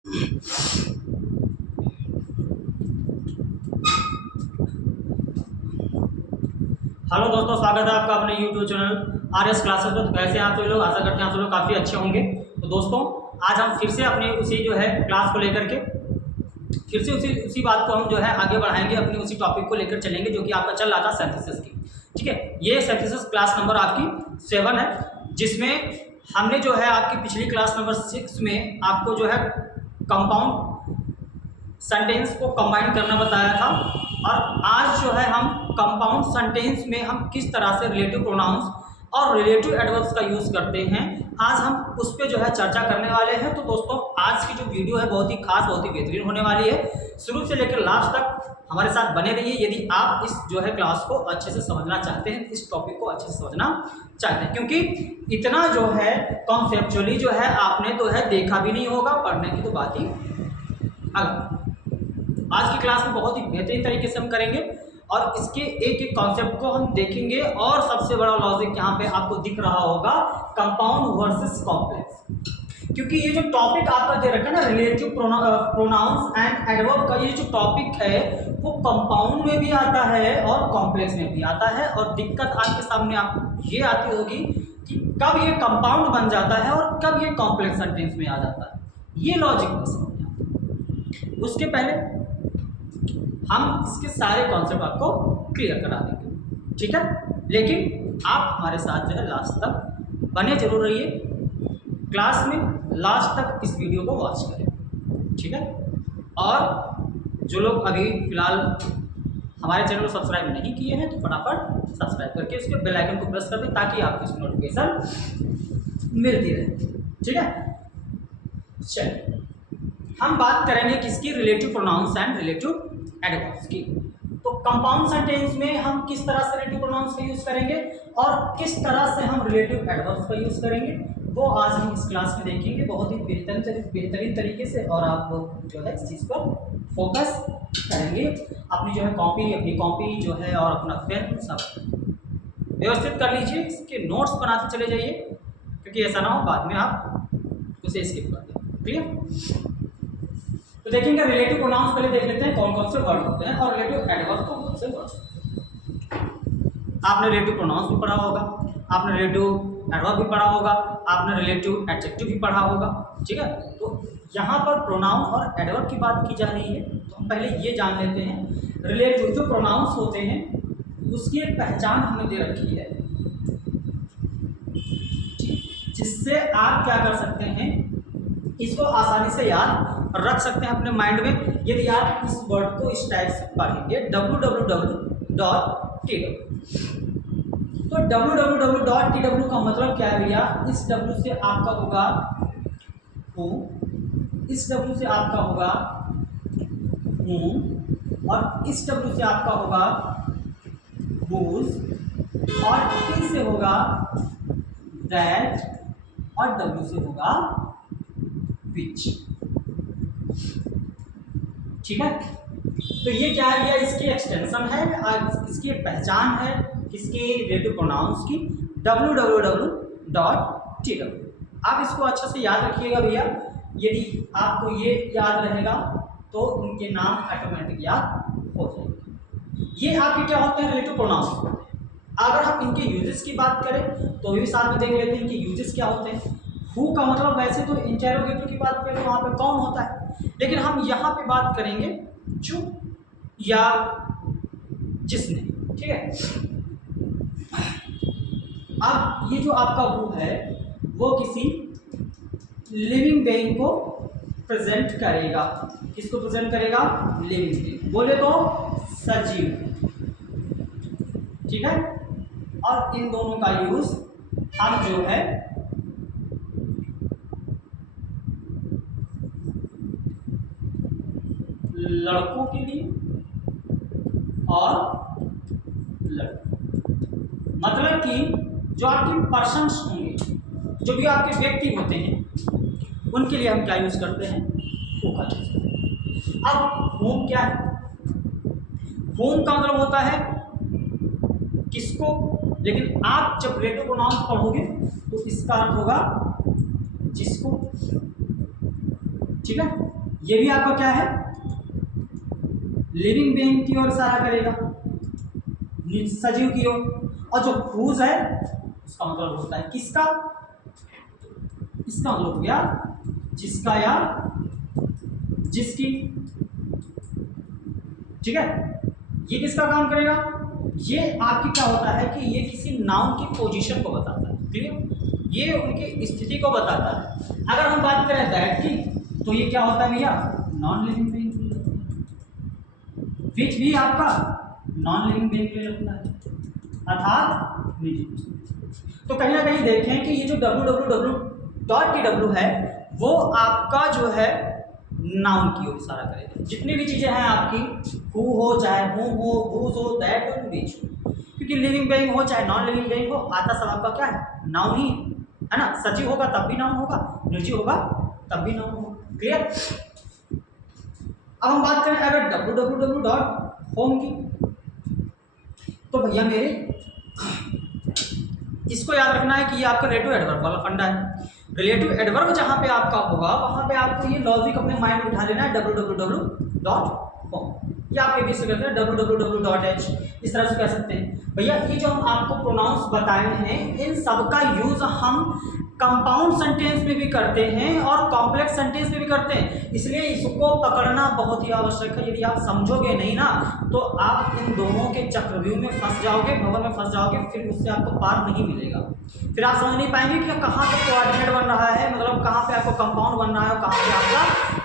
Hello दोस्तों, स्वागत है आपका अपने यूट्यूब चैनल आरएस क्लासेस पर। तो कैसे आप सभी लोग, आशा करते हैं आप सभी लोग काफ़ी अच्छे होंगे। तो दोस्तों, आज हम फिर से अपने उसी जो है क्लास को लेकर के फिर से उसी बात को हम जो है आगे बढ़ाएंगे। अपने उसी टॉपिक को लेकर चलेंगे जो कि आपका चल रहा था सिंथेसिस की। ठीक है, ये सिंथेसिस क्लास नंबर आपकी 7 है, जिसमें हमने जो है आपकी पिछली क्लास नंबर 6 में आपको जो है कंपाउंड सेंटेंस को कंबाइन करना बताया था। और आज जो है हम कंपाउंड सेंटेंस में हम किस तरह से रिलेटिव प्रोनाउंस और रिलेटिव एडवर्ब्स का यूज़ करते हैं, आज हम उस पर जो है चर्चा करने वाले हैं। तो दोस्तों, आज की जो वीडियो है बहुत ही खास, बहुत ही बेहतरीन होने वाली है। शुरू से लेकर लास्ट तक हमारे साथ बने रहिए यदि आप इस जो है क्लास को अच्छे से समझना चाहते हैं, इस टॉपिक को अच्छे से समझना चाहते हैं, क्योंकि इतना जो है कॉन्सेप्चुअली जो है आपने तो है देखा भी नहीं होगा, पढ़ने की तो बात ही अलग। आज की क्लास में बहुत ही बेहतरीन तरीके से हम करेंगे और इसके एक एक कॉन्सेप्ट को हम देखेंगे। और सबसे बड़ा लॉजिक यहाँ पे आपको दिख रहा होगा, कंपाउंड वर्सेस कॉम्प्लेक्स। क्योंकि ये जो टॉपिक आपका दे रखा है ना, रिलेटिव प्रोनाउंस एंड एडवर्ब का, ये जो टॉपिक है वो कंपाउंड में भी आता है और कॉम्प्लेक्स में भी आता है। और दिक्कत आपके सामने आप ये आती होगी कि कब ये कंपाउंड बन जाता है और कब ये कॉम्प्लेक्स सेंटेंस में आ जाता है। ये लॉजिक नहीं समझ आता। उसके पहले हम इसके सारे कॉन्सेप्ट आपको क्लियर करा देंगे, ठीक है। लेकिन आप हमारे साथ जो है लास्ट तक बने जरूर रहिए, क्लास में लास्ट तक इस वीडियो को वॉच करें, ठीक है। और जो लोग अभी फिलहाल हमारे चैनल को सब्सक्राइब नहीं किए हैं तो फटाफट सब्सक्राइब करके उसके बेल आइकन को प्रेस कर दें ताकि आपको इसकी नोटिफिकेशन मिलती रहे, ठीक है। चलिए, हम बात करेंगे किसकी, relative pronouns and relative adverbs की। तो कंपाउंड सेंटेंस में हम किस तरह से रिलेटिव प्रोनाउंस का यूज करेंगे और किस तरह से हम रिलेटिव एडवर्ब्स का यूज करेंगे, वो आज हम इस क्लास में देखेंगे बहुत ही बेहतरीन तरीके से। और आप जो है इस चीज़ पर फोकस करेंगे। अपनी जो है कॉपी जो है और अपना पेन सब व्यवस्थित कर लीजिए, इसके नोट्स बनाते चले जाइए, क्योंकि ऐसा ना हो बाद में आप उसे स्किप कर दें। क्लियर? तो देखेंगे रिलेटिव प्रोनाउंस पहले देख लेते हैं कौन कौन से वर्ड होते हैं और रिलेटिव एडवर्ब कौन कौन से वर्ड। आपने रिलेटिव प्रोनाउंस भी पढ़ा होगा, आपने रिलेटिव एडवर्ब भी पढ़ा होगा, आपने रिलेटिव एडजेक्टिव भी पढ़ा होगा, ठीक है। तो यहाँ पर प्रोनाउन और एडवर्ब की बात की जा रही है, तो हम पहले ये जान लेते हैं रिलेटिव जो प्रोनाउंस होते हैं उसकी एक पहचान हमें दे रखी है, जिससे आप क्या कर सकते हैं, इसको आसानी से याद रख सकते हैं अपने माइंड में। यदि आप इस वर्ड को इस टाइप से पढ़ेंगे www.tw, तो www.tw का मतलब क्या है भैया, इस w से आपका होगा who, इस w से आपका होगा whom, और इस w से आपका होगा whose, और t से होगा that, और w से होगा which, ठीक है। तो ये क्या है, इसकी एक्सटेंशन है, इसकी एक पहचान है किसकी, रिलेटिव प्रोनाउंस की, www.tw। आप इसको अच्छे से याद रखिएगा भैया। यदि आपको ये याद रहेगा तो उनके नाम ऑटोमेटिक याद हो जाएंगे। ये आपके क्या होते हैं, रिलेटिव प्रोनाउंस होते हैं। अगर हम इनके यूजेस की बात करें तो भी साथ में देख लेते हैं इनके यूजेस क्या होते हैं। हु का मतलब वैसे तो इंटेरोगेटिव की बात करें तो वहाँ पे कौन होता है, लेकिन हम यहाँ पे बात करेंगे जो या जिसने, ठीक है। अब ये जो आपका हु है वो किसी लिविंग बीइंग को प्रेजेंट करेगा। किसको प्रेजेंट करेगा, लिविंग बीइंग, बोले तो सजीव, ठीक है। और इन दोनों का यूज हम जो है लड़कों के लिए और लड़कों, मतलब कि जो आपके पर्सन्स होंगे, जो भी आपके व्यक्ति होते हैं, उनके लिए हम क्या यूज करते हैं, हु का यूज करते हैं। अब होम क्या है, होम का मतलब होता है किसको, लेकिन आप जब रिलेटिव प्रोनाउंस पढ़ोगे तो इसका अर्थ होगा जिसको, ठीक है, ये भी आपका क्या है, लिविंग बीइंग की ओर इशारा करेगा, सजीव की ओर। और जो हुज है उसका मतलब होता है किसका, इसका मतलब हो गया जिसका या जिसकी, ठीक है। ये किसका काम करेगा, ये आपकी क्या होता है कि ये किसी नाउन की पोजीशन को बताता है, क्लियर, ये उनकी स्थिति को बताता है। अगर हम बात करें दैट की तो ये क्या होता है भैया, नॉन लिविंग बीइंग, विच भी आपका नॉन लिविंग बीइंग ले लगता है, अर्थात निजी। तो कहीं ना कहीं देखें कि ये जो www.tw है वो आपका जो है नाउन की ओर इशारा करेगा। जितनी भी चीजें हैं आपकी, हु हो चाहे हूँ हो, हुज हो, दैट हो, विच हो, क्योंकि लिविंग बीइंग हो चाहे नॉन लिविंग बीइंग हो, आता सब आपका क्या है, नाउन ही है ना। सजीव होगा तब भी नाउन होगा, निर्जीव होगा तब भी नाउन होगा, क्लियर। अब हम बात करें अगर www.home की, तो भैया मेरे इसको याद रखना है कि ये आपका रिलेटिव एडवर्ब वाला फंडा है। रिलेटिव एडवर्ब जहां पे आपका होगा वहां पे आपको ये लॉजिक अपने माइंड में उठा लेना है, www.home, या आप ये कहते हैं www.h, इस तरह से कह सकते हैं। भैया ये जो हम आपको प्रोनाउंस बताए हैं इन सब का यूज हम कंपाउंड सेंटेंस में भी करते हैं और कॉम्प्लेक्स सेंटेंस में भी करते हैं, इसलिए इसको पकड़ना बहुत ही आवश्यक है। यदि आप समझोगे नहीं ना तो आप इन दोनों के चक्रव्यूह में फंस जाओगे, भंवर में फंस जाओगे, फिर उससे आपको पार नहीं मिलेगा। फिर आप समझ नहीं पाएंगे कि कहाँ पे कोऑर्डिनेट बन रहा है, मतलब कहाँ पे आपको कंपाउंड बन रहा है और कहाँ पे आपका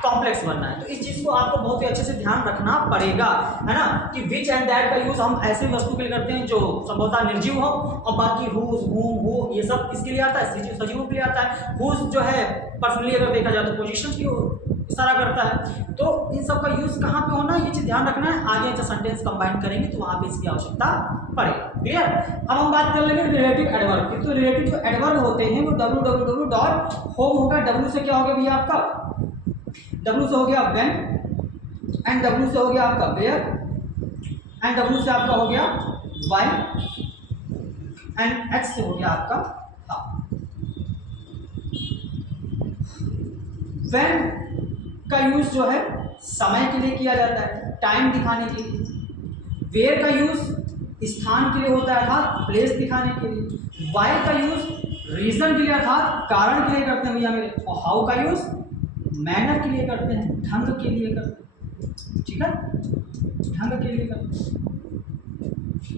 कॉम्प्लेक्स बन रहा है। तो इस चीज को आपको बहुत ही अच्छे से ध्यान रखना पड़ेगा, है ना, कि विच एंड दैट का यूज हम ऐसे वस्तु के लिए करते हैं जो संभवतः निर्जीव हो, और बाकी हुज, हुम, हु ये सब किसके लिए आता है, सजीवों के लिए आता है। हुज जो है पर्सनली अगर देखा जाए तो पोजीशन की ओर इशारा करता है। तो इन सब का यूज कहाँ पे होना है ये चीज ध्यान रखना है। आगे जब सेंटेंस कंबाइन करेंगे तो वहां पे इसकी आवश्यकता पड़ेगी, क्लियर। अब हम बात कर लेंगे रिलेटिव एडवर्ब की। तो रिलेटिव जो एडवर्ब होते हैं वो www.home होगा। W से क्या हो गया भैया आपका, W से हो गया when, एंड W से हो गया आपका where, एंड W से आपका हो गया why, एंड H से हो गया आपका how। when का यूज जो है समय के लिए किया जाता है, टाइम दिखाने के लिए। वेयर का यूज स्थान के लिए होता है अर्थात प्लेस दिखाने के लिए। वाई का यूज रीजन के लिए अर्थात कारण के लिए करते हैं भैया मेरे। और हाउ का यूज मैनर के लिए करते हैं, ढंग के लिए करते हैं, ठीक है, ढंग के लिए करते हैं।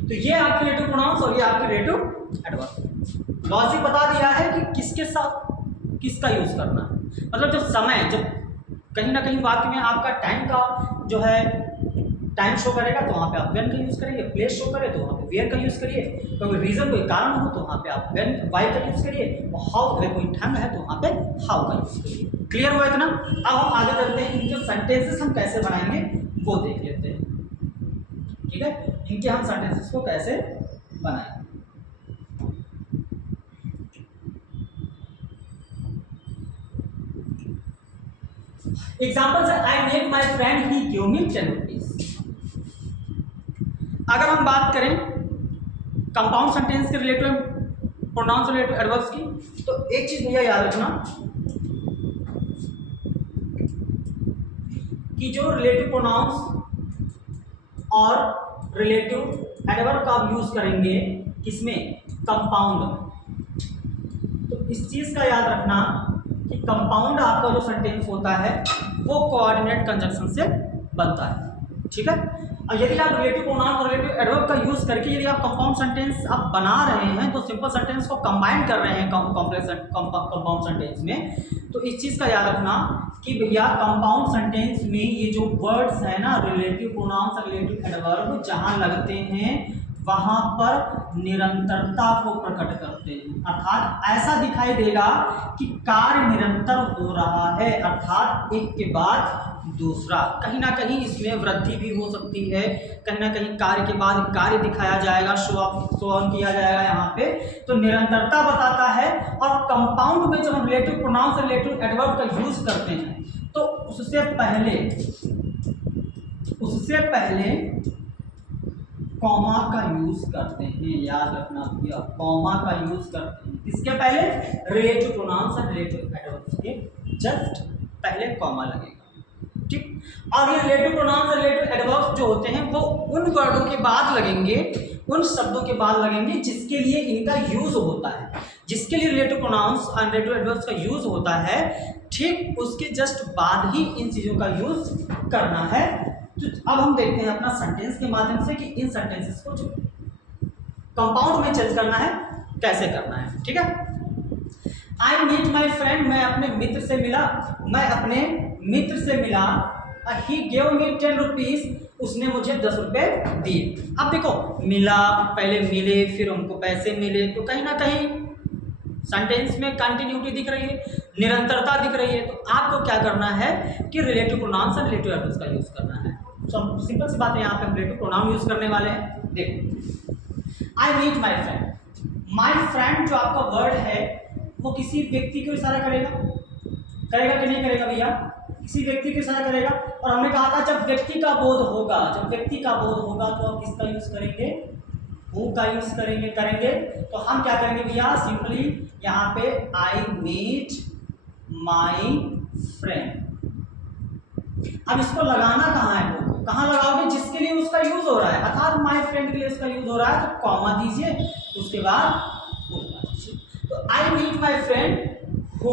तो ये आपके रिलेटिव प्रोनाउंस और ये आपके रिलेटिव एडवर्ब। लॉजिक बता दिया है कि किसके साथ किसका यूज करना है। मतलब जो समय, जब कहीं ना कहीं वाक्य में आपका टाइम का जो है टाइम शो करेगा तो वहाँ पे आप व्हेन का यूज करेंगे, प्लेस शो करे तो वहाँ पे वेयर का यूज करिए, कोई रीजन कोई कारण हो तो वहाँ पे आप व्हेन वाई का यूज करिए, और हाउ अगर कोई ढंग है तो वहाँ पे हाउ का यूज करिए। क्लियर हुआ इतना। अब हम आगे चलते हैं, इनके सेंटेंसेस हम कैसे बनाएंगे वो देख लेते हैं, ठीक है, इनके हम सेंटेंसेस को कैसे बनाएंगे। एग्जाम्पल है I made my friend he give me 10 rupees. अगर हम बात करें कंपाउंड सेंटेंस के रिलेटिव प्रोनाउंस रिलेटिव एडवर्ब्स की, तो एक चीज भैया याद रखना कि जो रिलेटिव प्रोनाउंस और रिलेटिव एडवर्ब का आप यूज करेंगे किसमें, कंपाउंड में। तो इस चीज का याद रखना कि कंपाउंड आपका जो सेंटेंस होता है वो कोऑर्डिनेट कंजंक्शन से बनता है, ठीक है। और यदि आप रिलेटिव प्रोनाउन और रिलेटिव एडवर्ब का यूज करके यदि आप कंपाउंड सेंटेंस आप बना रहे हैं तो सिंपल सेंटेंस को कंबाइन कर रहे हैं कॉम्प्लेक्स कंपाउंड सेंटेंस में, तो इस चीज का याद रखना कि भैया कंपाउंड सेंटेंस में ये जो वर्ड्स है ना रिलेटिव प्रोनाउंस और रिलेटिव एडवर्ब जहां लगते हैं वहां पर निरंतरता को प्रकट करते हैं, अर्थात ऐसा दिखाई देगा कि कार्य निरंतर हो रहा है, अर्थात एक के बाद दूसरा। कहीं ना कहीं इसमें वृद्धि भी हो सकती है, कहीं ना कहीं कार्य के बाद कार्य दिखाया जाएगा, शो ऑन किया जाएगा यहाँ पे, तो निरंतरता बताता है। और कंपाउंड में जब हम रिलेटिव प्रोनाउंस रिलेटिव एडवर्ब का यूज करते हैं तो उससे पहले कॉमा का यूज करते हैं, याद रखना भैया, कॉमा का यूज करते हैं किसके पहले, रिलेटिव प्रोनाउंस और रिलेटिव एडवर्ब्स के जस्ट पहले कॉमा लगेगा, ठीक। और ये रिलेटिव प्रोनाउंस, रिलेटिव एडवर्ब्स जो होते हैं वो उन वर्डों के बाद लगेंगे, उन शब्दों के बाद लगेंगे जिसके लिए इनका यूज होता है, जिसके लिए रिलेटिव प्रोनाउंस और रिलेटिव एडवर्ब्स का यूज होता है, ठीक उसके जस्ट बाद ही इन चीजों का यूज करना है। तो अब हम देखते हैं अपना सेंटेंस के माध्यम से कि इन सेंटेंसेस को जो कंपाउंड में चेंज करना है कैसे करना है, ठीक है। आई मीट माई फ्रेंड, मैं अपने मित्र से मिला, मैं अपने मित्र से मिला। ही गेव मी 10 रुपीज, उसने मुझे 10 रुपए दिए। अब देखो मिला, पहले मिले फिर हमको पैसे मिले, तो कहीं ना कहीं सेंटेंस में कंटिन्यूटी दिख रही है, निरंतरता दिख रही है। तो आपको क्या करना है कि रिलेटिव प्रोनाउंस और रिलेटिव एडवर्ब्स का यूज करना है। सिंपल सी बात है, यहाँ पे हम रिलेटिव प्रोनाउन यूज करने वाले हैं। देखो I meet my friend, my friend जो आपका वर्ड है वो किसी व्यक्ति को इशारा करेगा, करेगा कि नहीं करेगा भैया, किसी व्यक्ति को इशारा करेगा। और हमने कहा था जब व्यक्ति का बोध होगा, जब व्यक्ति का बोध होगा तो आप किसका यूज करेंगे, हु का यूज करेंगे। तो हम क्या करेंगे भैया, सिंपली यहाँ पे आई मीट माई फ्रेंड। अब इसको लगाना कहाँ है, वो कहाँ लगाओगे, जिसके लिए उसका यूज हो रहा है, अर्थात माई फ्रेंड के लिए उसका यूज हो रहा है तो कॉमा दीजिए, उसके बाद तो I meet my friend who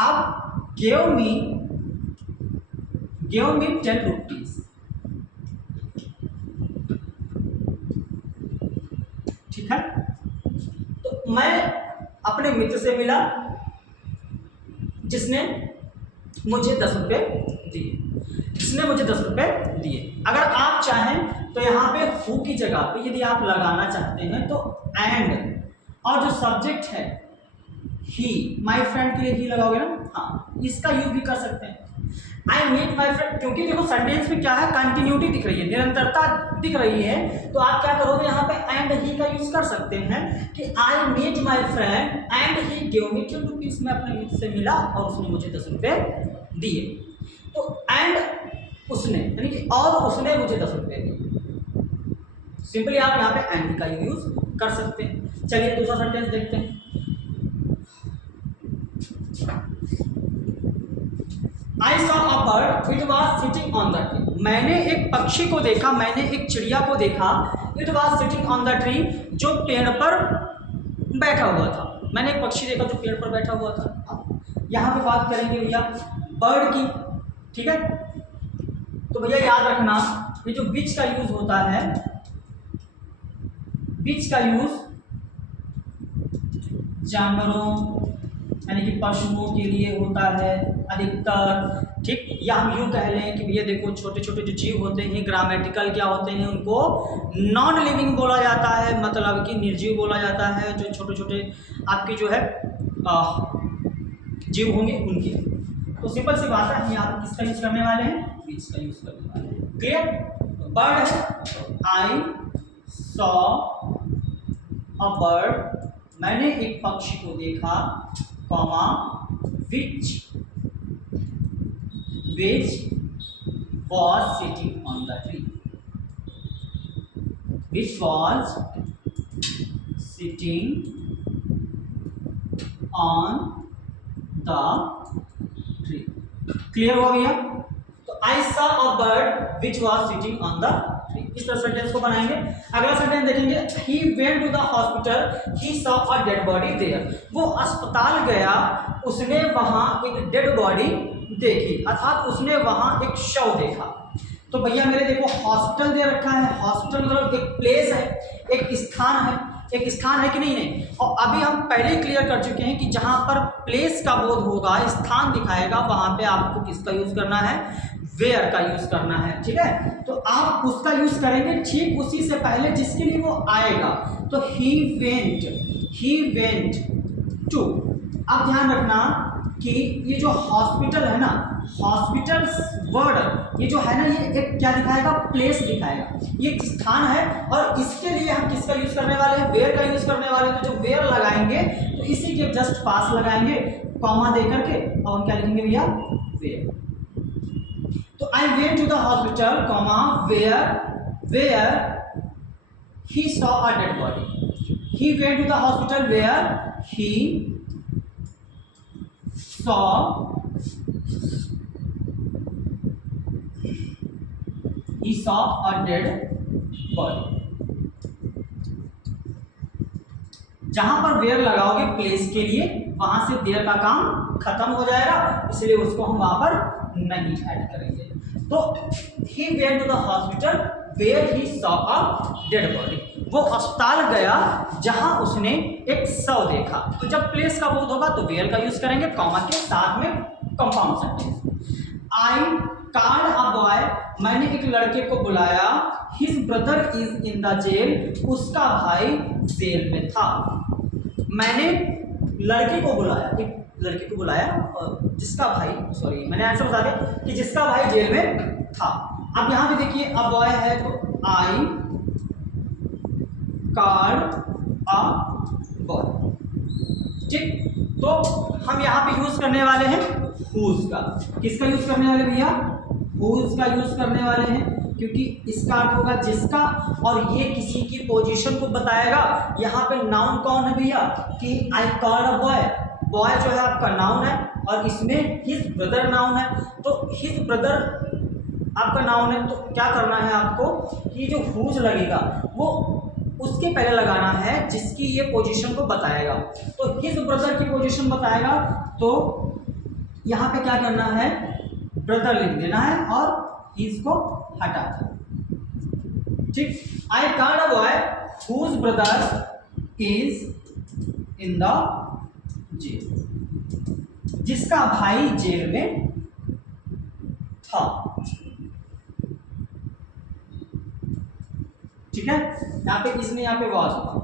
अब गेव मी 10 रुपीज, ठीक है। तो मैं अपने मित्र से मिला जिसने मुझे 10 रुपए दिए, जिसने मुझे 10 रुपए दिए। अगर आप चाहें तो यहाँ पे हु की जगह पे यदि आप लगाना चाहते हैं तो एंड, और जो सब्जेक्ट है ही, माई फ्रेंड के लिए ही लगाओगे ना, हाँ इसका यूज भी कर सकते हैं। आई मीट माई फ्रेंड, क्योंकि देखो सेंटेंस में क्या है, कंटिन्यूटी दिख रही है, निरंतरता दिख रही है, तो आप क्या करोगे यहाँ पे एंड ही का यूज कर सकते हैं कि I meet my friend and he give me 10 rupees, मैं अपने मित्र से मिला और उसने मुझे 10 रुपए दिए। तो एंड उसने यानी कि और उसने मुझे 10 रुपए दिए, सिंपली आप यहाँ पे एंड का यूज कर सकते हैं। चलिए दूसरा सेंटेंस देखते हैं। I saw a bird, it was sitting on the tree. मैंने एक पक्षी को देखा, मैंने एक चिड़िया को देखा, it was sitting on the tree, जो पेड़ पर बैठा हुआ था। मैंने एक पक्षी देखा जो पेड़ पर बैठा हुआ था। अब यहाँ पे बात करेंगे भैया बर्ड की, ठीक है। तो भैया याद रखना ये जो विच का यूज होता है, विच का यूज जानवरों यानी कि पशुओं के लिए होता है अधिकतर, ठीक। या हम यूँ कह लें कि भैया देखो छोटे छोटे जो जीव होते हैं ग्रामेटिकल क्या होते हैं, उनको नॉन लिविंग बोला जाता है, मतलब कि निर्जीव बोला जाता है। जो छोटे छोटे आपके जो है जीव होंगे उनके। तो सिंपल सी बात है, हम यहाँ पर किसका यूज करने वाले हैं, विच का यूज करने वाले हैं। क्लियर। बर्ड है, आई सॉ अ बर्ड, मैंने एक पक्षी को देखा, comma which was sitting on the tree, which was sitting on the tree। Clear हुआ भैया। तो I saw a bird which was sitting on the tree, इस तरह सेंटेंस को बनाएंगे। अगला सेंटेंस देखेंगे, he went to the hospital, he saw a dead body there। वो अस्पताल गया, उसने वहां एक डेड बॉडी देखी, अर्थात उसने वहां एक शव देखा। तो भैया मेरे देखो हॉस्पिटल दे रखा है, हॉस्पिटल मतलब एक प्लेस है, एक स्थान है, एक स्थान है कि नहीं। और अभी हम पहले क्लियर कर चुके हैं कि जहां पर प्लेस का बोध होगा, स्थान दिखाएगा, वहां पे आपको किसका यूज करना है, वेयर का यूज करना है, ठीक है। तो आप उसका यूज करेंगे ठीक उसी से पहले जिसके लिए वो आएगा। तो ही वेंट टू। अब ध्यान रखना कि ये जो हॉस्पिटल है ना, हॉस्पिटल वर्ड ये जो है ना, ये एक क्या दिखाएगा, प्लेस दिखाएगा, ये एक स्थान है। और इसके लिए हम किसका यूज करने वाले हैं, वेयर का यूज करने वाले हैं। तो जो वेयर लगाएंगे तो इसी के जस्ट पास लगाएंगे कॉमा दे करके, और हम क्या लिखेंगे भैया, वेयर। तो I went to the hospital, comma where he saw a dead body. He went to the hospital where he saw he saw a dead body. जहां पर वेयर लगाओगे प्लेस के लिए, वहां से देयर का काम खत्म हो जाएगा, इसलिए उसको हम वहां पर नहीं ऐड करेंगे। तो he went to the hospital where he saw a dead body, वो अस्पताल गया जहां उसने एक शव देखा। तो जब प्लेस का बोध होगा तो वेयर का यूज करेंगे कॉमा के साथ में compound sentence. I called a boy, मैंने एक लड़के को बुलाया, his brother is in the jail, उसका भाई जेल में था। मैंने लड़के को बुलाया, एक लड़के को बुलाया जिसका भाई, सॉरी मैंने आंसर बता दिया कि जिसका भाई जेल में था। अब यहाँ पे देखिए अब बॉय है तो आई कॉल्ड अ बॉय, ठीक। तो हम यहाँ पे यूज करने वाले हैं हुज का। किसका यूज करने वाले भैया? हुज का यूज करने वाले हैं, क्योंकि इसका अर्थ होगा जिसका, और ये किसी की पोजीशन को बताएगा। यहाँ पे नाउन कौन है भैया? कि आई कॉल्ड अ बॉय, बॉय जो है आपका नाउन है और इसमें हिज ब्रदर नाउन है। तो हिज ब्रदर आपका नाउन है, तो क्या करना है आपको कि जो हुज लगेगा वो उसके पहले लगाना है जिसकी ये पोजीशन को बताएगा। तो हिज ब्रदर की पोजीशन बताएगा, तो यहाँ पे क्या करना है? ब्रदर लिख देना है और हिज को हटा देना, ठीक। I called a boy whose brother is in the jail, जिसका भाई जेल में था, ठीक है। यहाँ पे इसमें यहाँ पे वाज होगा।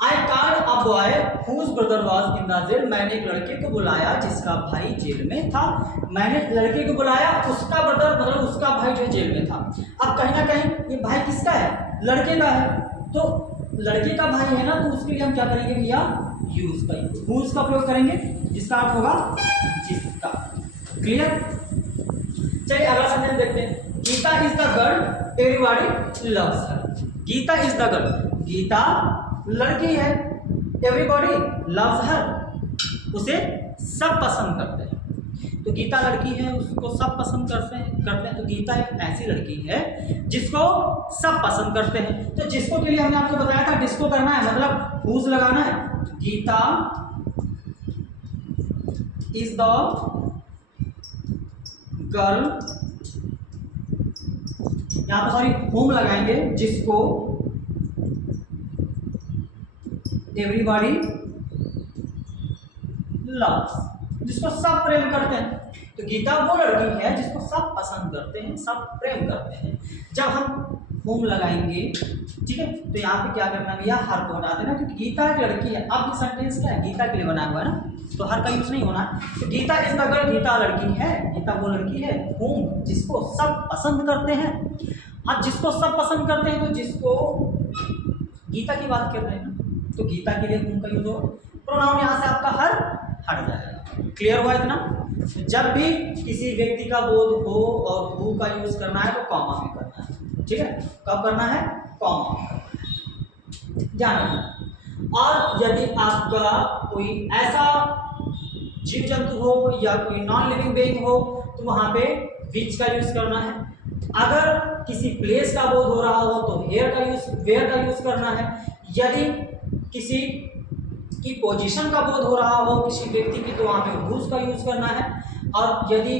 I called a boy whose brother was in the jail, मैंने एक लड़के को बुलाया जिसका भाई जेल में था। मैंने लड़के को बुलाया, उसका ब्रदर मतलब उसका भाई जो जेल में था। अब कहीं ना कहीं ये भाई किसका है? लड़के का है। तो लड़के का भाई है ना, तो उसके लिए हम क्या करेंगे भैया? यूज का, हुज का प्रयोग करेंगे, जिसका अर्थ होगा जिसका। क्लियर? चलिए अगला सेंटेंस देखते हैं। Geeta is the girl everybody loves her. Geeta is the girl, Geeta लड़की है, एवरीबॉडी लव्स हर, उसे सब पसंद करते हैं। तो गीता लड़की है, उसको सब पसंद करते हैं। तो गीता एक ऐसी लड़की है जिसको सब पसंद करते हैं। तो जिसको के लिए हमने आपको बताया था डिस्को करना है, मतलब हुज लगाना है। गीता इज द गर्ल, यहां पर सॉरी होम लगाएंगे, जिसको एवरीबॉडी लव्स, जिसको सब प्रेम करते हैं। तो गीता वो लड़की है जिसको सब पसंद करते हैं, सब प्रेम करते हैं। जब हम होम लगाएंगे, ठीक है, तो यहाँ पे क्या करना भैया? हर को हटा देना, क्योंकि गीता एक लड़की है। अब ये सेंटेंस क्या है? गीता के लिए बना हुआ है ना, तो हर का यूज नहीं होना। तो Geeta is the girl, Geeta लड़की है, गीता वो लड़की है होम जिसको सब पसंद करते हैं। अब जिसको सब पसंद करते हैं, तो जिसको गीता की बात कर रहे हैं ना, तो गीता के लिए होम का यूज होगा। प्रोनाउन यहाँ से आपका हर हट जाएगा। क्लियर हुआ इतना? जब भी किसी व्यक्ति का बोध हो और हु का यूज करना है तो कॉमा में करना है, ठीक है। कब करना है? कॉमा में करना है, ध्यान रखना। और यदि आपका कोई ऐसा जीव जंतु हो या कोई नॉन लिविंग बीइंग हो, तो वहां पे विच का यूज करना है। अगर किसी प्लेस का बोध हो रहा हो तो वेयर का यूज करना है। यदि किसी की पोजीशन का बोध हो रहा हो किसी व्यक्ति की, तो वहां पे हुज का यूज करना है। और यदि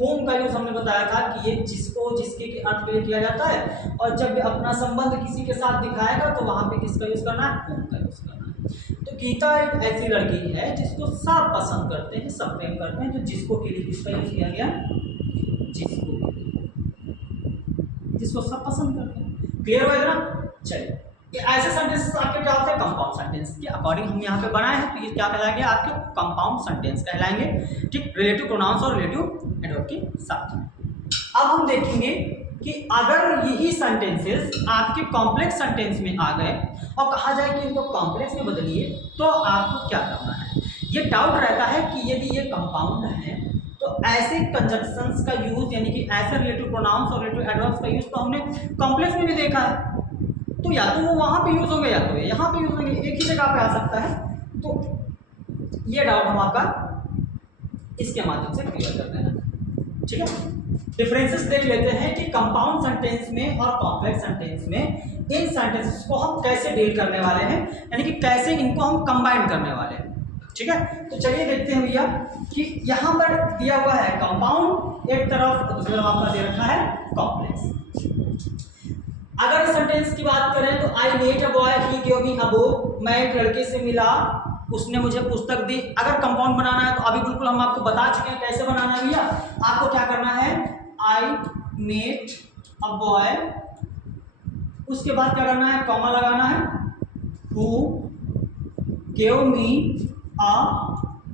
होम का यूज हमने बताया था कि ये जिसको जिसके के अर्थ के लिए किया जाता है, और जब अपना संबंध किसी के साथ दिखाएगा तो वहां पे किसका यूज करना है? होम का यूज करना है। तो गीता एक ऐसी लड़की है जिसको सब पसंद करते हैं, सब प्रेम करते हैं। तो जिसको के लिए किसका यूज किया गया? जिसको के लिए, जिसको सब पसंद करते हैं। क्लियर हुआ ना? चलिए, ये ऐसे सेंटेंसेस आपके क्या होते हैं? कंपाउंड सेंटेंस के अकॉर्डिंग हम यहाँ पे बनाए हैं, तो ये क्या कहलाएंगे? आपके कंपाउंड सेंटेंस कहलाएंगे, ठीक। रिलेटिव प्रोनाउंस और रिलेटिव एडवर्ब के साथ में। अब हम देखेंगे कि अगर यही सेंटेंसेस आपके कॉम्प्लेक्स सेंटेंस में आ गए और कहा जाए कि इनको कॉम्प्लेक्स में बदलिए, तो आपको क्या करना है? ये डाउट रहता है कि यदि ये कंपाउंड है तो ऐसे कंजक्शंस का यूज, यानी कि ऐसे रिलेटिव प्रोनाउंस और रिलेटिव एडवर्ब्स का यूज तो हमने कॉम्प्लेक्स में भी देखा है। तो या तो वो वहां पे यूज होंगे या तो यहाँ पे यूज होंगे, एक ही जगह पे आ सकता है। तो ये डाउट हम आपका इसके माध्यम से क्लियर कर देना। ठीक है, डिफरेंसेस देख लेते हैं कि कंपाउंड सेंटेंस में और कॉम्प्लेक्स सेंटेंस में इन सेंटेंसेस को हम कैसे डील करने वाले हैं, यानी कि कैसे इनको हम कंबाइन करने वाले हैं। ठीक है, तो चलिए देखते हैं भैया कि यहाँ पर दिया हुआ है कंपाउंड एक तरफ, दूसरी तरफ आपका दे रखा है कॉम्प्लेक्स। अगर सेंटेंस की बात करें तो I met a boy, he give me a book, मैं एक लड़के से मिला, उसने मुझे पुस्तक दी। अगर कंपाउंड बनाना है तो अभी बिल्कुल हम आपको बता चुके हैं कैसे बनाना है भैया। आपको क्या करना है, आई मेट अ बॉय, उसके बाद क्या करना है, कॉमा लगाना है, who give me a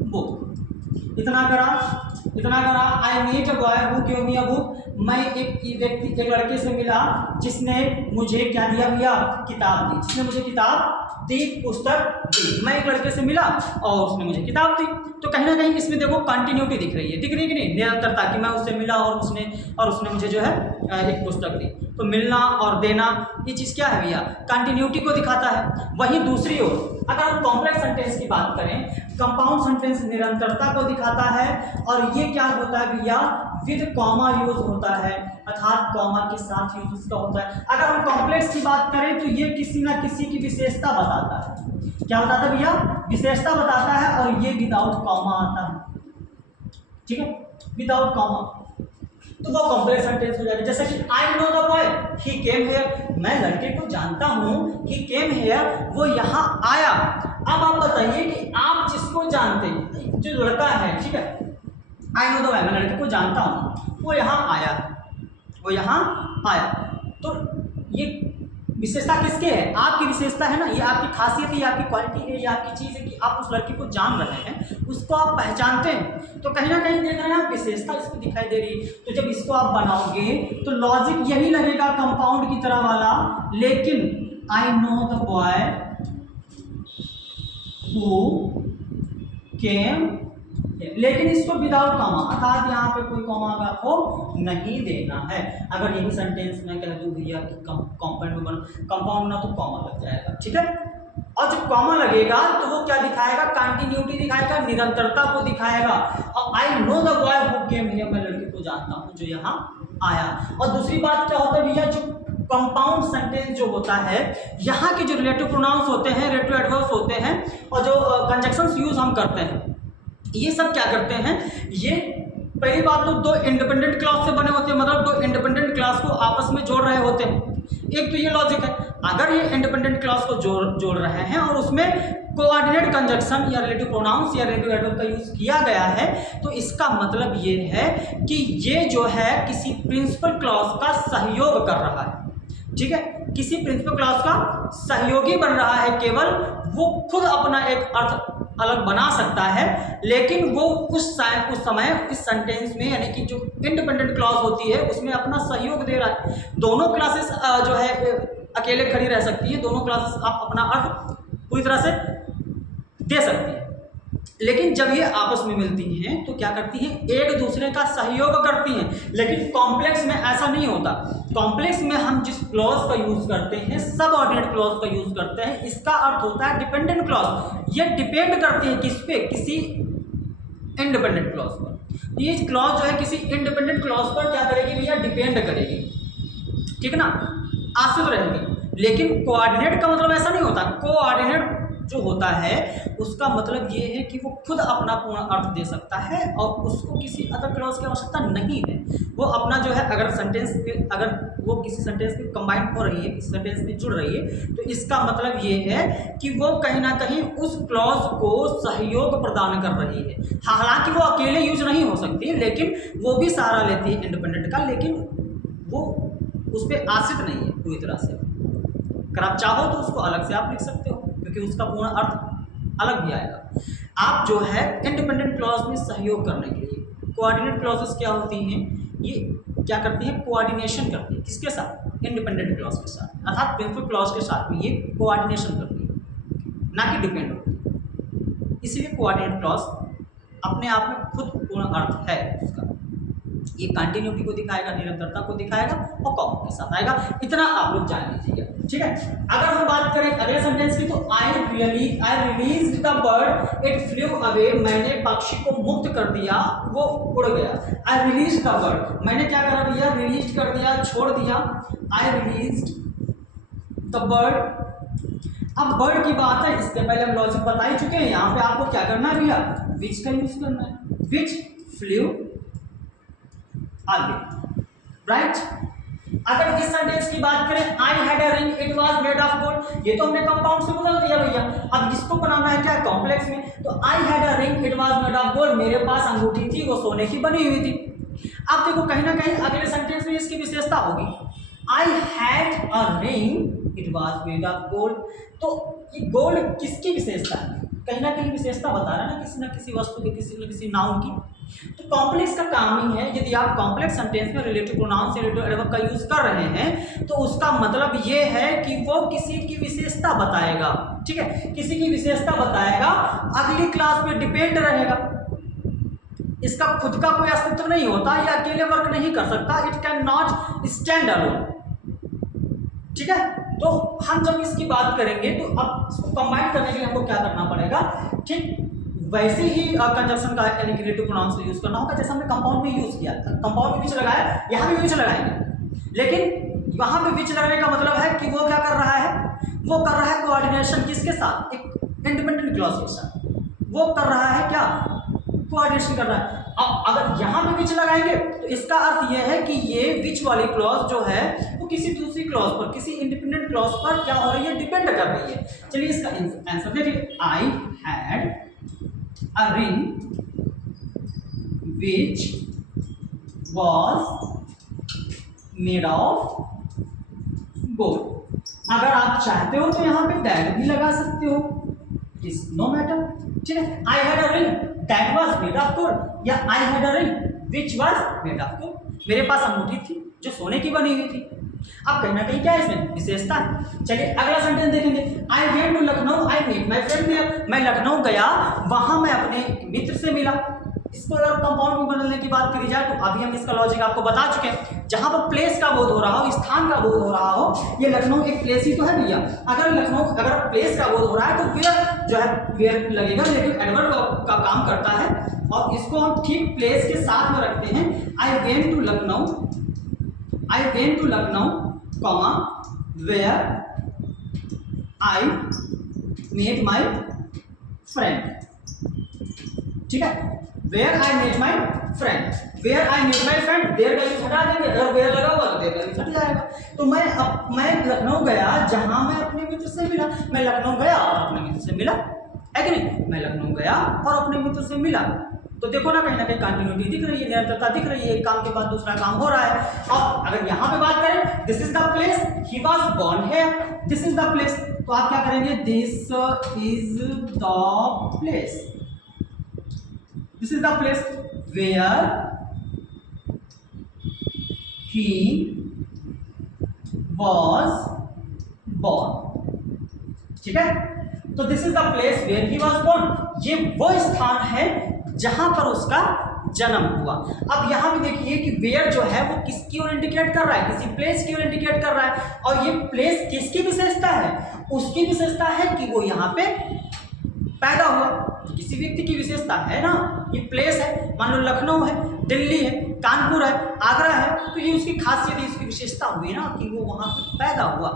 book. इतना करा I met a boy who give me a book, मैं एक लड़के से मिला जिसने मुझे क्या दिया भैया, किताब दी, जिसने मुझे किताब दी, पुस्तक दी। मैं एक लड़के से मिला और उसने मुझे किताब दी। तो कहीं ना कहीं इसमें देखो कंटिन्यूटी दिख रही है कि नहीं, निरंतरता, कि मैं उससे मिला और उसने मुझे जो है एक पुस्तक दी। तो मिलना और देना ये चीज़ क्या है भैया, कंटिन्यूटी को दिखाता है। वहीं दूसरी ओर अगर हम कॉम्प्लेक्स सेंटेंस की बात करें, कंपाउंड सेंटेंस निरंतरता को दिखाता है, और ये क्या होता है भैया, विद कॉमा यूज होता है, अर्थात कॉमा के साथ यूज उसका होता है। अगर हम कॉम्प्लेक्स की बात करें तो ये किसी ना किसी की विशेषता बताता है। क्या बताता है भैया, विशेषता बताता है, और ये विदाउट कॉमा आता है। ठीक है, विदाउट कॉमा, तो वो कॉम्प्लेक्स सेंटेंस हो जाएगा। जैसे कि आई know the boy he came here, मैं लड़के को जानता हूं, ही केम हियर, वो यहाँ आया। अब आप बताइए कि आप जिसको जानते हैं, जो लड़का है, ठीक है, आई नो द बॉय, मैं लड़के को जानता हूं, वो यहाँ आया, तो ये विशेषता किसके है, आपकी विशेषता है ना, ये आपकी खासियत है, ये आपकी क्वालिटी है, ये आपकी चीज़ है कि आप उस लड़के को जान रहे हैं, उसको आप पहचानते हैं। तो कहीं ना कहीं देख रहे हैं आप, विशेषता इसकी दिखाई दे रही। तो जब इसको आप बनाओगे तो लॉजिक यही लगेगा कंपाउंड की तरह वाला, लेकिन आई know the boy who came, लेकिन इसको विदाउट कॉमा, अर्थात यहाँ पे कोई कॉमा का आपको नहीं देना है। अगर यही सेंटेंस मैं कह दूं भैया कि कंपाउंड ना, तो कॉमा लग जाएगा। ठीक है, और जब कॉमा लगेगा तो वो क्या दिखाएगा, कंटिन्यूटी दिखाएगा, निरंतरता को दिखाएगा। और आई know the boy who came here, मैं लड़के को जानता हूँ जो यहाँ आया। और दूसरी बात क्या होता है भैया, जो कंपाउंड सेंटेंस जो होता है, यहाँ के जो रिलेटिव प्रोनाउंस होते हैं, रिलेटिव एडवर्ब्स होते हैं, और जो कंजक्शंस यूज हम करते हैं, ये सब क्या करते हैं, ये पहली बात तो दो इंडिपेंडेंट क्लॉज से बने होते हैं, मतलब दो इंडिपेंडेंट क्लॉज को आपस में जोड़ रहे होते हैं। एक तो ये लॉजिक है, अगर ये इंडिपेंडेंट क्लॉज को जोड़ रहे हैं और उसमें कोऑर्डिनेट कंजक्शन या रिलेटिव प्रोनाउंस या रिलेटिव एडवर्ब का यूज किया गया है, तो इसका मतलब ये है कि ये जो है किसी प्रिंसिपल क्लॉज का सहयोग कर रहा है। ठीक है, किसी प्रिंसिपल क्लॉज का सहयोगी बन रहा है, केवल वो खुद अपना एक अर्थ अलग बना सकता है, लेकिन वो उस समय इस सेंटेंस में, यानी कि जो इंडिपेंडेंट क्लॉज होती है उसमें अपना सहयोग दे रहा है। दोनों क्लासेस जो है अकेले खड़ी रह सकती है, दोनों क्लासेस आप अपना अर्थ पूरी तरह से दे सकती है, लेकिन जब ये आपस में मिलती हैं तो क्या करती हैं, एक दूसरे का सहयोग करती हैं। लेकिन कॉम्प्लेक्स में ऐसा नहीं होता। कॉम्प्लेक्स में हम जिस क्लॉज का यूज करते हैं, सबऑर्डिनेट क्लॉज का यूज करते हैं, इसका अर्थ होता है डिपेंडेंट क्लॉज। ये डिपेंड करती है किस पे, किसी इंडिपेंडेंट क्लॉज पर। ये क्लॉज जो है किसी इंडिपेंडेंट क्लॉज पर क्या करेगी भैया, डिपेंड करेगी। ठीक है ना, आश्रित रहेगी। लेकिन कोऑर्डिनेट का मतलब ऐसा नहीं होता। कोऑर्डिनेट जो होता है उसका मतलब ये है कि वो खुद अपना पूर्ण अर्थ दे सकता है और उसको किसी अदर क्लॉज की आवश्यकता नहीं है। वो अपना जो है, अगर सेंटेंस में, अगर वो किसी सेंटेंस में कंबाइन हो रही है, किसी सेंटेंस में जुड़ रही है, तो इसका मतलब ये है कि वो कहीं ना कहीं उस क्लॉज को सहयोग प्रदान कर रही है। हालांकि वो अकेले यूज नहीं हो सकती, लेकिन वो भी सहारा लेती है इंडिपेंडेंट का, लेकिन वो उस पर आश्रित नहीं है पूरी तरह से। अगर आप चाहो तो उसको अलग से आप लिख सकते हो, क्योंकि उसका पूर्ण अर्थ अलग भी आएगा। आप जो है इंडिपेंडेंट क्लॉज में सहयोग करने के लिए, कोऑर्डिनेट क्लॉजेस क्या होती हैं, ये क्या करती हैं, कोऑर्डिनेशन करती है। किसके साथ, इंडिपेंडेंट क्लॉज के साथ, अर्थात प्रिंसिपल क्लॉज के साथ में ये कोऑर्डिनेशन करती है, ना कि डिपेंड होती है। इसलिए कोऑर्डिनेट क्लॉज अपने आप में खुद पूर्ण अर्थ है उसका। ये कंटिन्यूटी को दिखाएगा, निरंतरता को दिखाएगा और कॉमा के साथ आएगा। इतना आप लोग जान लीजिएगा, ठीक है। अगर हम बात करें अगले सेंटेंस की, तो I release the bird it flu away, मैंने पक्षी को मुक्त कर दिया, वो उड़ गया। आई रिलीज द बर्ड, मैंने क्या करा भैया, रिलीज कर दिया, छोड़ दिया। I release the bird. अब बर्ड की बात है, इसके पहले हम लॉजिक बता ही चुके हैं। यहाँ पे आपको क्या करना है भैया, विच का यूज करना है, विच फ्लू आगे, राइट। अगर इस सेंटेंस की बात करें, आई had a ring it was made of gold, ये तो हमने कंपाउंड से बदल दिया भैया। अब इसको बनाना है क्या, कॉम्प्लेक्स में। तो आई had a ring it was made of gold, मेरे पास अंगूठी थी, वो सोने की बनी हुई थी। अब देखो कहीं ना कहीं अगले सेंटेंस में इसकी विशेषता होगी, आई had a ring it was made of gold. तो ये गोल्ड किसकी विशेषता है, कहीं ना कहीं विशेषता बता रहा है ना किसी वस्तु की, किसी न किसी नाउन की। तो कॉम्प्लेक्स का काम ही है, यदि आप कॉम्प्लेक्स सेंटेंस में रिलेटिव प्रोनाउन से रिलेटिव एडवर्ब का यूज कर रहे हैं, तो उसका मतलब ये है कि वो किसी की विशेषता बताएगा, ठीक है, किसी की विशेषता बताएगा, अगली क्लास में डिपेंड रहेगा। इसका खुद का कोई अस्तित्व नहीं होता, ये अकेले वर्क नहीं कर सकता, it can not stand alone, ठीक है। तो हम जब इसकी बात करेंगे तो अब इसको कंबाइन करने के लिए हमको क्या करना पड़ेगा, ठीक वैसे ही कंजक्शन का यानी कि रिलेटिव प्रोनाउंस को यूज करना होगा, जैसे हमने कंपाउंड में यूज किया था। कंपाउंड में विच लगाया, यहाँ भी विच लगाएंगे, लेकिन वहां पे विच लगाने का मतलब है कि वो क्या कर रहा है, वो कर रहा है कोऑर्डिनेशन किसके साथ, एक इंडिपेंडेंट क्लॉज के साथ, वो कर रहा है क्या, कोऑर्डिनेशन कर रहा है। अब अगर यहाँ पे विच लगाएंगे तो इसका अर्थ यह है कि ये विच वाली क्लॉज जो है वो किसी दूसरी क्लॉज पर, किसी इंडिपेंडेंट क्लॉज पर क्या हो रही है, डिपेंड कर रही है। चलिए इसका आंसर देखिए, I had a ring which was made of gold। अगर आप चाहते हो तो यहाँ पे दैट भी लगा सकते हो, इज नो मैटर, ठीक है। I had a ring that was made of gold, या I had a ring which was made of gold, मेरे पास अंगूठी थी जो सोने की बनी हुई थी। अब कहीं ना कहीं क्या है इसमें विशेषता है। चलिए अगला सेंटेंस देखेंगे, I went to Lucknow I met my friend there, मैं लखनऊ गया, वहां मैं अपने मित्र से मिला। इसको अगर कंपाउंड में बदलने की बात करी जाए तो अभी हम इसका लॉजिक आपको बता चुके हैं। जहां पर प्लेस का बोध हो रहा हो, स्थान का बोध हो रहा हो, ये लखनऊ एक प्लेस ही तो है भैया। अगर प्लेस का बोध हो रहा है तो वेयर जो है वेयर लगेगा, लेकिन एडवर्ब का काम करता है और इसको हम ठीक प्लेस के साथ में रखते हैं। I went to Lucknow, I went to Lucknow comma where I met my friend, ठीक है, where I met my friend, where I met my friend, there का यूज हटा देंगे, अगर वेयर लगा हुआ तो देयर का यूज हट जाएगा। तो मैं लखनऊ गया जहां मैं अपने मित्र से मिला, मैं लखनऊ गया और अपने मित्र से मिला, है कि नहीं, मैं लखनऊ गया और अपने मित्र से मिला। तो देखो ना कहीं कंटिन्यूटी दिख रही है, निरंतरता दिख रही है, एक काम के बाद दूसरा काम हो रहा है। और अगर यहाँ पे बात करें, this is the place he was born here, this is the place, तो आप क्या करेंगे, this is the place, this is the place where he was born, ठीक है। तो this is the place where he was born, ये वो स्थान है जहां पर उसका जन्म हुआ। अब यहां भी देखिए कि वेयर जो है वो किसकी ओर इंडिकेट कर रहा है, किसी प्लेस की ओर इंडिकेट कर रहा है, और ये प्लेस किसकी विशेषता है, उसकी विशेषता है कि वो यहाँ पे पैदा हुआ, किसी व्यक्ति की विशेषता है ना, ये प्लेस है, मान लो लखनऊ है, दिल्ली है, कानपुर है, आगरा है, तो ये उसकी खासियत है, उसकी विशेषता हुई ना कि वो वहां पे पैदा हुआ,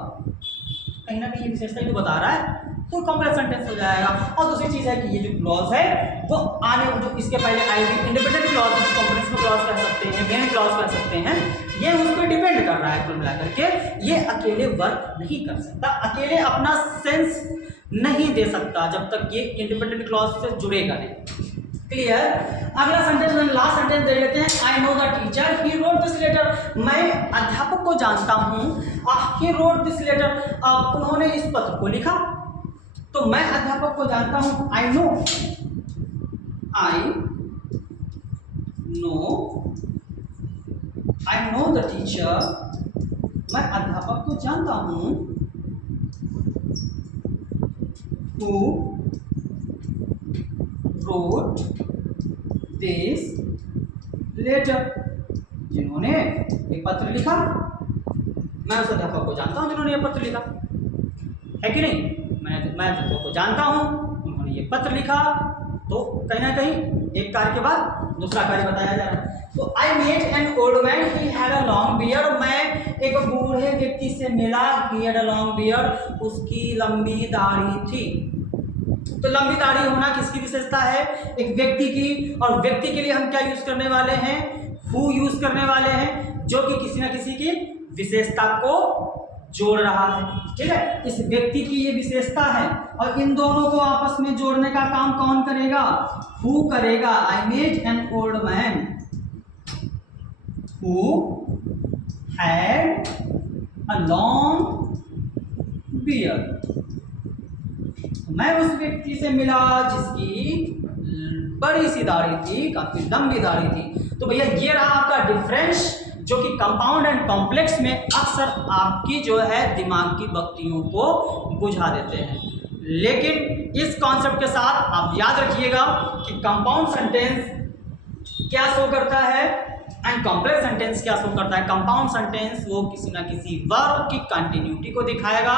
कहीं ना कहीं ये विशेषता ही तो बता रहा है, तो कॉम्प्लेक्स सेंटेंस हो जाएगा। और दूसरी चीज है कि ये जो क्लॉज है वो आने जो इसके पहले आएगी इंडिपेंडेंट क्लॉज, कॉम्प्लेक्स में क्लॉज कर सकते हैं, मेन क्लॉज कर सकते हैं, ये उस पर डिपेंड कर रहा है कुल मिलाकर के, ये अकेले वर्क नहीं कर सकता, अकेले अपना सेंस नहीं दे सकता जब तक ये इंडिपेंडेंट क्लॉज से जुड़ेगा नहीं। क्लियर। अगला सेंटेंस लास्ट सेंटेंस देख लेते हैं, I know the teacher he wrote this letter, मैं अध्यापक को जानता हूँ, ही रोट दिस लेटर, उन्होंने इस पत्र को लिखा। तो मैं अध्यापक को जानता हूं, आई नो द टीचर, मैं अध्यापक को जानता हूं, who wrote this letter, जिन्होंने एक पत्र लिखा। मैं उस अध्यापक को जानता हूँ जिन्होंने ये पत्र लिखा, है कि नहीं? मैं अध्यापक को जानता हूँ, उन्होंने ये पत्र लिखा। तो कहीं ना कहीं एक कार्य के बाद दूसरा कार्य बताया जा रहा है। तो I met an old man, he had a long beard. मैं एक बूढ़े व्यक्ति से मिला, he had a long beard, उसकी लंबी दाढ़ी थी। तो लंबी दाढ़ी होना किसकी विशेषता है? एक व्यक्ति की। और व्यक्ति के लिए हम क्या यूज करने वाले हैं? हु यूज करने वाले हैं, जो कि किसी ना किसी की विशेषता को जोड़ रहा है। ठीक है, इस व्यक्ति की ये विशेषता है और इन दोनों को आपस में जोड़ने का काम कौन करेगा? हु करेगा। I met an old man who had a long beard. मैं उस व्यक्ति से मिला जिसकी बड़ी सी दाढ़ी थी, काफी लंबी दाढ़ी थी। तो भैया ये रहा आपका डिफरेंस, जो कि कंपाउंड एंड कॉम्प्लेक्स में अक्सर आपकी जो है दिमाग की बत्तियों को बुझा देते हैं। लेकिन इस कॉन्सेप्ट के साथ आप याद रखिएगा कि कंपाउंड सेंटेंस क्या शो करता है एंड कॉम्प्लेक्स सेंटेंस क्या शो करता है। कंपाउंड सेंटेंस वो किसी ना किसी वर्ब की कंटिन्यूटी को दिखाएगा,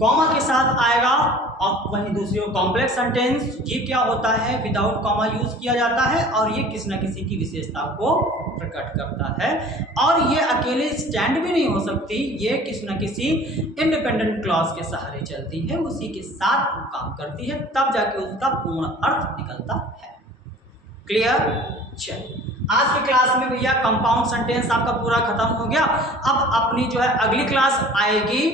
कॉमा के साथ आएगा। और वहीं दूसरी ओर कॉम्प्लेक्स सेंटेंस ये क्या होता है? विदाउट कॉमा यूज किया जाता है और ये किसी ना किसी की विशेषता को प्रकट करता है। और ये अकेले स्टैंड भी नहीं हो सकती, ये किसी ना किसी इंडिपेंडेंट क्लॉज के सहारे चलती है, उसी के साथ काम करती है, तब जाके उसका पूर्ण अर्थ निकलता है। क्लियर? चलिए, आज की क्लास में भैया कंपाउंड सेंटेंस आपका पूरा खत्म हो गया। अब अपनी जो है अगली क्लास आएगी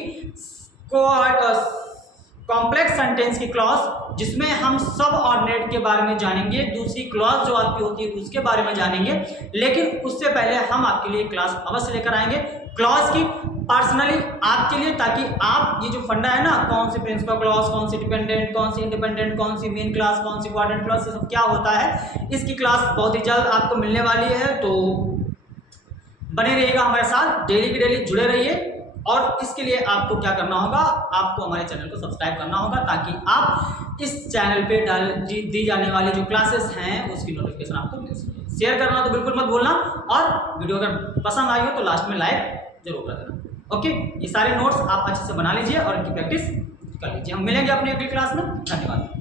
कॉम्प्लेक्स सेंटेंस की क्लॉज, जिसमें हम सब ऑर्डिनेट के बारे में जानेंगे, दूसरी क्लॉज जो आपकी होती है उसके बारे में जानेंगे। लेकिन उससे पहले हम आपके लिए क्लास अवश्य लेकर आएंगे क्लॉज की पर्सनली आपके लिए, ताकि आप ये जो फंडा है ना, कौन सी प्रिंसिपल क्लॉज, कौन सी डिपेंडेंट, कौन सी इंडिपेंडेंट, कौन सी मेन क्लास, कौन सी इंपॉर्टेंट क्लॉज, ये सब क्या होता है, इसकी क्लास बहुत ही जल्द आपको मिलने वाली है। तो बने रहिएगा हमारे साथ, डेली की डेली जुड़े रहिए। और इसके लिए आपको क्या करना होगा? आपको हमारे चैनल को सब्सक्राइब करना होगा, ताकि आप इस चैनल पे दी जाने वाली जो क्लासेस हैं उसकी नोटिफिकेशन आपको मिल सके। शेयर करना तो बिल्कुल मत भूलना, और वीडियो अगर पसंद आई हो तो लास्ट में लाइक जरूर कर देना। ओके, ये सारे नोट्स आप अच्छे से बना लीजिए और इनकी प्रैक्टिस कर लीजिए। हम मिलेंगे अपनी अगली क्लास में। धन्यवाद।